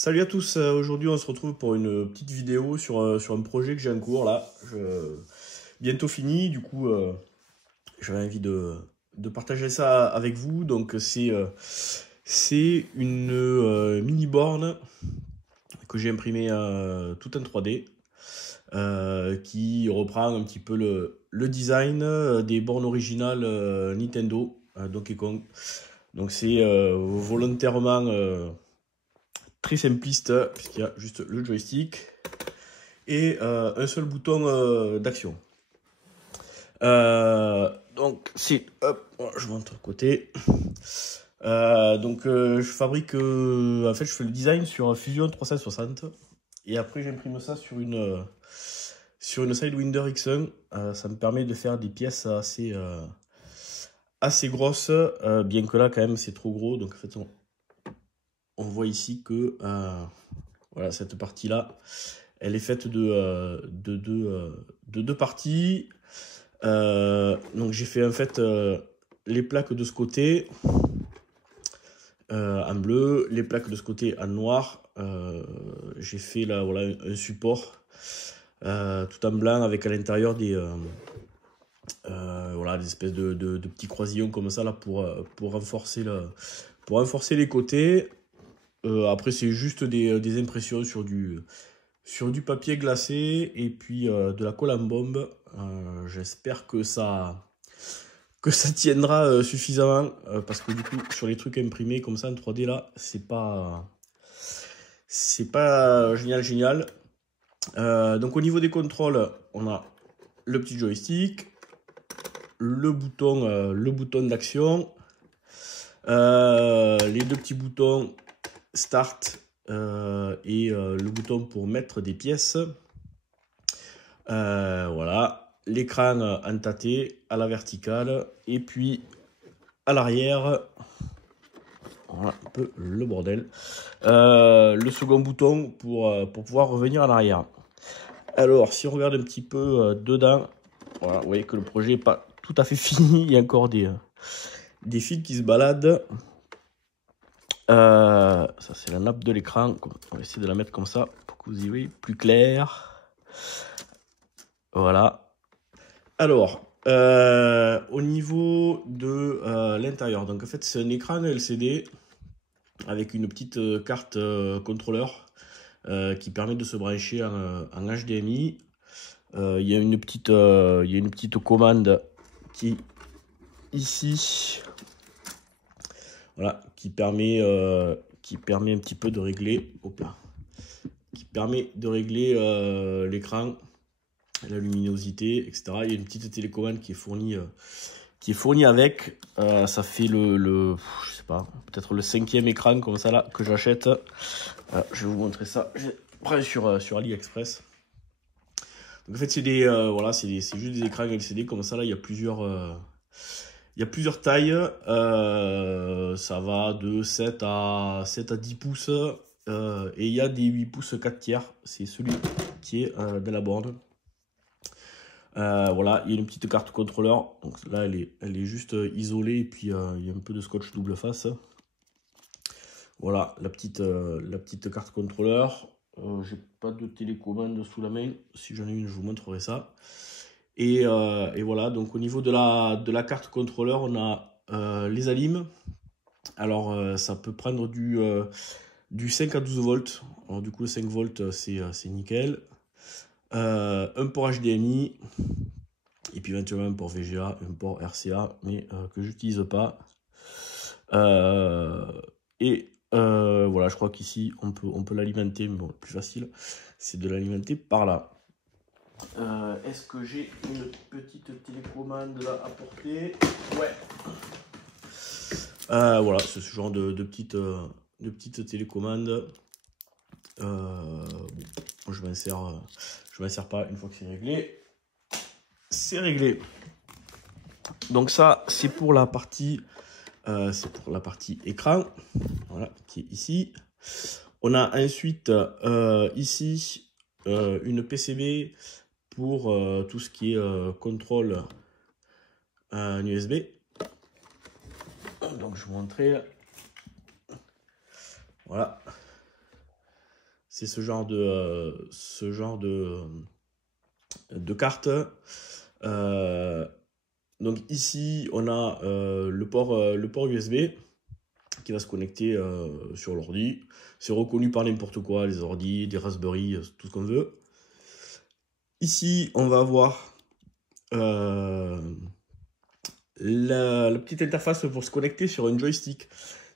Salut à tous, aujourd'hui on se retrouve pour une petite vidéo sur un projet que j'ai en cours là. Bientôt fini, du coup j'avais envie de partager ça avec vous. Donc c'est une mini borne que j'ai imprimée tout en 3D qui reprend un petit peu le design des bornes originales Nintendo Donkey Kong. Donc c'est volontairement très simpliste, puisqu'il y a juste le joystick et un seul bouton d'action. Donc c'est, hop, je montre le côté. Je fabrique, en fait je fais le design sur Fusion 360 et après j'imprime ça sur une Sidewinder X1. Ça me permet de faire des pièces assez grosses, bien que là quand même c'est trop gros. Donc en fait on voit ici que voilà, cette partie là elle est faite de deux parties. Donc j'ai fait en fait les plaques de ce côté en bleu, les plaques de ce côté en noir. J'ai fait là voilà un support tout en blanc avec à l'intérieur des espèces de petits croisillons comme ça là pour renforcer les côtés. Après c'est juste des impressions sur du papier glacé et puis de la colle en bombe. J'espère que ça tiendra suffisamment parce que du coup sur les trucs imprimés comme ça en 3D là c'est pas génial. Donc au niveau des contrôles, on a le petit joystick, le bouton d'action, les deux petits boutons start et le bouton pour mettre des pièces. Voilà, l'écran en tâté à la verticale et puis à l'arrière, voilà un peu le bordel. Le second bouton pour pouvoir revenir en arrière. Alors, si on regarde un petit peu dedans, voilà, vous voyez que le projet n'est pas tout à fait fini. Il y a encore des fils qui se baladent. Ça, c'est la nappe de l'écran. On va essayer de la mettre comme ça pour que vous y voyez plus clair. Voilà. Alors, au niveau de l'intérieur, donc en fait c'est un écran LCD avec une petite carte contrôleur qui permet de se brancher en HDMI. Il y a une petite commande qui est ici, voilà, qui permet un petit peu de régler, qui permet de régler l'écran, la luminosité, etc. Il y a une petite télécommande qui est fournie avec. Ça fait je sais pas, peut-être le 5e écran comme ça là que j'achète. Je vais vous montrer ça. Je prends sur AliExpress. Donc en fait c'est juste des écrans LCD comme ça là. Il y a plusieurs tailles. Ça va de 7 à 10 pouces. Et il y a des 8 pouces 4 tiers. C'est celui qui est de la borne. Voilà, il y a une petite carte contrôleur. Donc là, elle est juste isolée. Et puis, il y a un peu de scotch double face. Voilà, la petite carte contrôleur. J'ai pas de télécommande sous la main. Si j'en ai une, je vous montrerai ça. Et voilà, donc au niveau de la carte contrôleur, on a les alimes. Alors, ça peut prendre du 5 à 12 volts. Alors, du coup, le 5 volts, c'est nickel. Un port HDMI. Et puis éventuellement un port VGA, un port RCA, mais que j'utilise pas. Voilà, je crois qu'ici on peut l'alimenter, mais bon, le plus facile, c'est de l'alimenter par là. Est-ce que j'ai une petite télécommande là à porter? Ouais. Voilà, c'est ce genre de petite télécommande. Bon, je m'en sers pas une fois que c'est réglé. C'est réglé. Donc ça, c'est pour la partie écran, voilà, qui est ici. On a ensuite ici une PCB pour tout ce qui est contrôle USB. Donc je vous montrer. Voilà. c'est ce genre de carte. Donc ici, on a le port USB qui va se connecter sur l'ordi. C'est reconnu par n'importe quoi, les ordi, des Raspberry, tout ce qu'on veut. Ici, on va avoir la petite interface pour se connecter sur un joystick.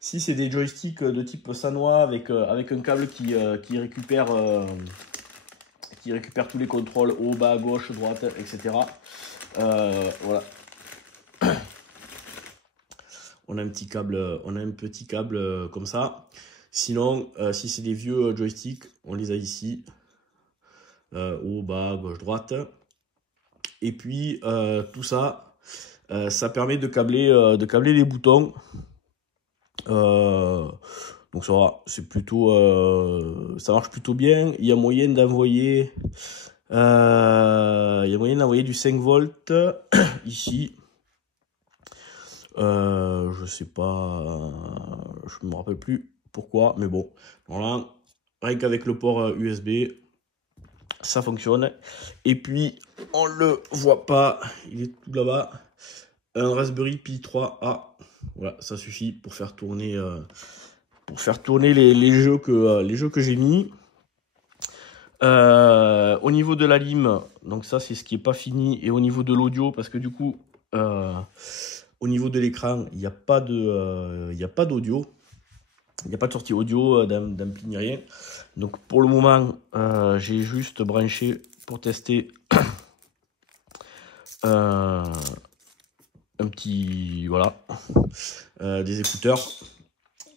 Si c'est des joysticks de type Sanwa avec un câble qui récupère tous les contrôles haut, bas, gauche, droite, etc. Voilà. On a un petit câble comme ça. Sinon, si c'est des vieux joysticks, on les a ici. Haut, bas, gauche, droite. Et puis, tout ça, ça permet de câbler les boutons. Donc ça va, c'est plutôt, ça marche plutôt bien. Il y a moyen d'envoyer du 5 volts ici. Je sais pas, je me rappelle plus pourquoi, mais bon, voilà, rien qu'avec le port USB, ça fonctionne. Et puis, on le voit pas, il est tout là-bas, un Raspberry Pi 3A. Voilà, ça suffit pour faire tourner, les jeux que j'ai mis. Au niveau de la lime, donc ça c'est ce qui est pas fini, et au niveau de l'audio, parce que du coup, au niveau de l'écran, il n'y a pas d'audio. Il n'y a pas de sortie audio d'ampli ni rien. Donc pour le moment, j'ai juste branché pour tester un petit, voilà, des écouteurs.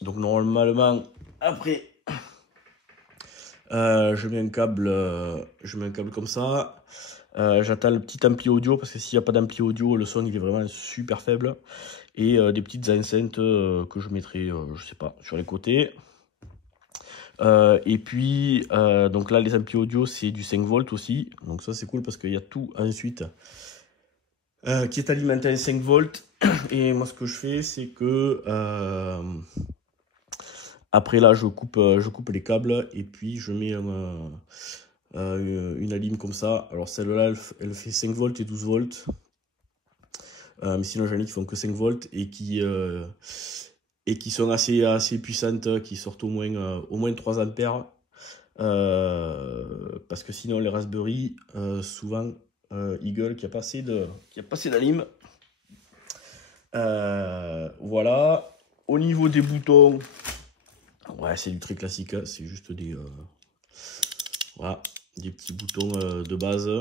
Donc normalement, après, je mets un câble comme ça. J'attends le petit ampli audio, parce que s'il n'y a pas d'ampli audio, le son il est vraiment super faible. Et des petites enceintes que je mettrai, je sais pas, sur les côtés. Et puis, donc là, les amplis audio, c'est du 5 volts aussi. Donc ça, c'est cool parce qu'il y a tout ensuite qui est alimenté à 5 volts. Et moi, ce que je fais, c'est que après là, je coupe les câbles et puis je mets une alim comme ça. Alors celle-là, elle fait 5 volts et 12 volts. Mais sinon, j'en ai qui font que 5 volts et qui sont assez puissantes, qui sortent au moins 3 ampères. Parce que sinon, les Raspberry, souvent, ils gueulent qu'il n'y a pas assez d'alim. Voilà. Au niveau des boutons, ouais, c'est du très classique. Hein. C'est juste voilà, des petits boutons de base.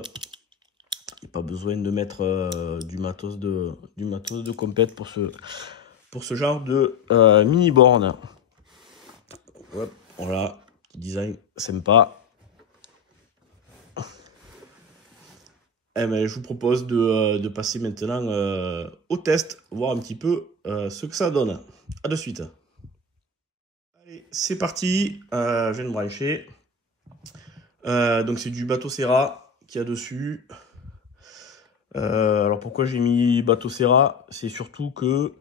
Il n'y a pas besoin de mettre du matos de compète pour ce genre de mini borne. Voilà, design sympa. Eh ben, je vous propose de passer maintenant au test, voir un petit peu ce que ça donne. A de suite. Allez, c'est parti. Je viens de brancher. Donc c'est du Bato Serra qu'il y a dessus. Alors pourquoi j'ai mis Bato Serra? C'est surtout que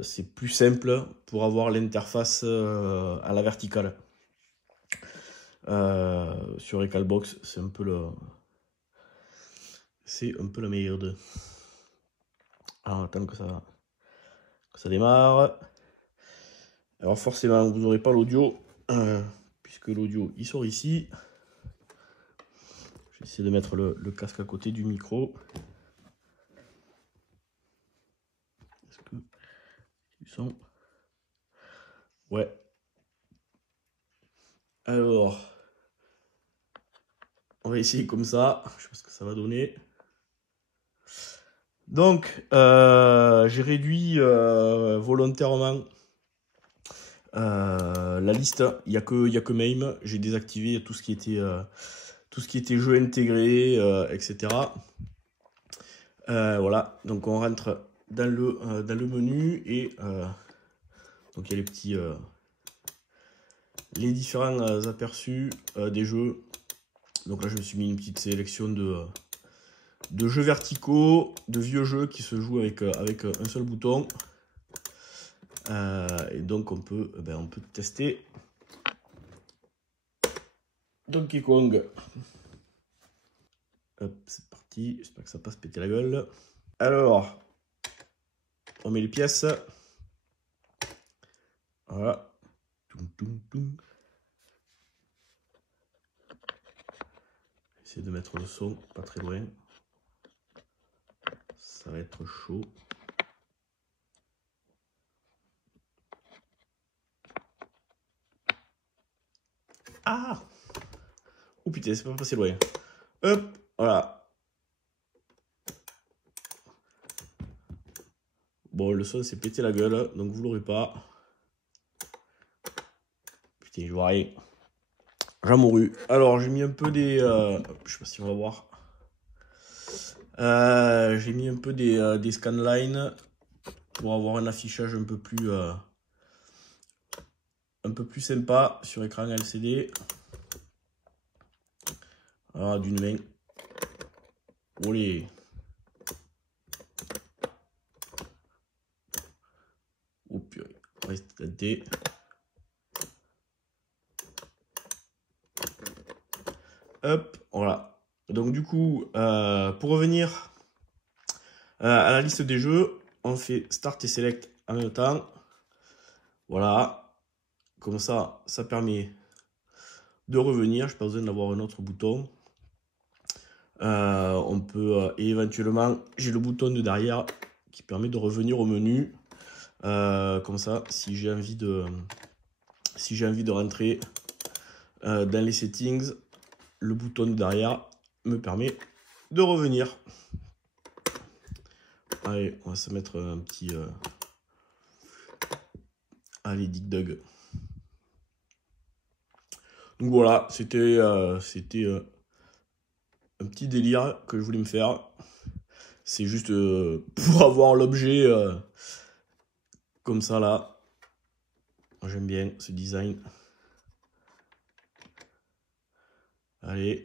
c'est plus simple pour avoir l'interface à la verticale. Sur Recalbox, c'est un peu la merde. Alors, attends que ça démarre. Alors forcément, vous n'aurez pas l'audio, puisque l'audio il sort ici. J'essaie de mettre le casque à côté du micro. Est-ce que du son? Ouais. Alors, on va essayer comme ça. Je sais pas ce que ça va donner. Donc, j'ai réduit volontairement la liste. Il y a que MAME. J'ai désactivé tout ce qui était jeu intégré, etc. Voilà. Donc on rentre dans le menu et donc il y a les différents aperçus des jeux. Donc là, je me suis mis une petite sélection de jeux verticaux, de vieux jeux qui se jouent avec un seul bouton. Et donc on peut tester Donkey Kong. Hop, c'est parti. J'espère que ça passe péter la gueule. Alors, on met les pièces. Voilà. Toum, toum, toum. Essayer de mettre le son pas très loin. Ça va être chaud. Ah! Oh putain, c'est pas passé loin. Hop, voilà. Bon, le son s'est pété la gueule, donc vous l'aurez pas. Putain, je vois rien. J'ai mouru. Alors, j'ai mis un peu des... je sais pas si on va voir. J'ai mis un peu des scanlines pour avoir un affichage un peu plus sympa sur écran LCD. Voilà, d'une main. Olé. Oh purée, reste tenté. Hop, voilà. Donc du coup, pour revenir à la liste des jeux, on fait Start et Select en même temps. Voilà. Comme ça, ça permet de revenir. Je n'ai pas besoin d'avoir un autre bouton. On peut, et éventuellement, j'ai le bouton de derrière qui permet de revenir au menu. Comme ça, si j'ai envie de rentrer dans les settings, le bouton de derrière me permet de revenir. Allez, on va se mettre un petit... Allez, Dig Dug. Donc voilà, c'était un petit délire que je voulais me faire. C'est juste pour avoir l'objet comme ça là. J'aime bien ce design. Allez.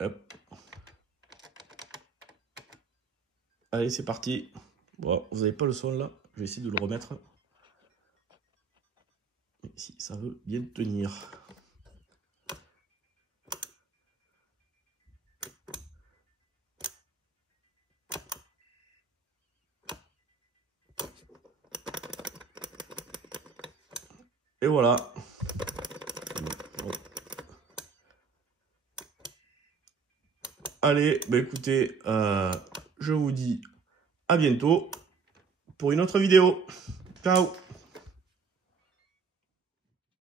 Hop. Allez, c'est parti. Bon, vous n'avez pas le son là. Je vais essayer de le remettre. Mais si ça veut bien tenir. Et voilà. Allez, bah écoutez, je vous dis à bientôt pour une autre vidéo. Ciao!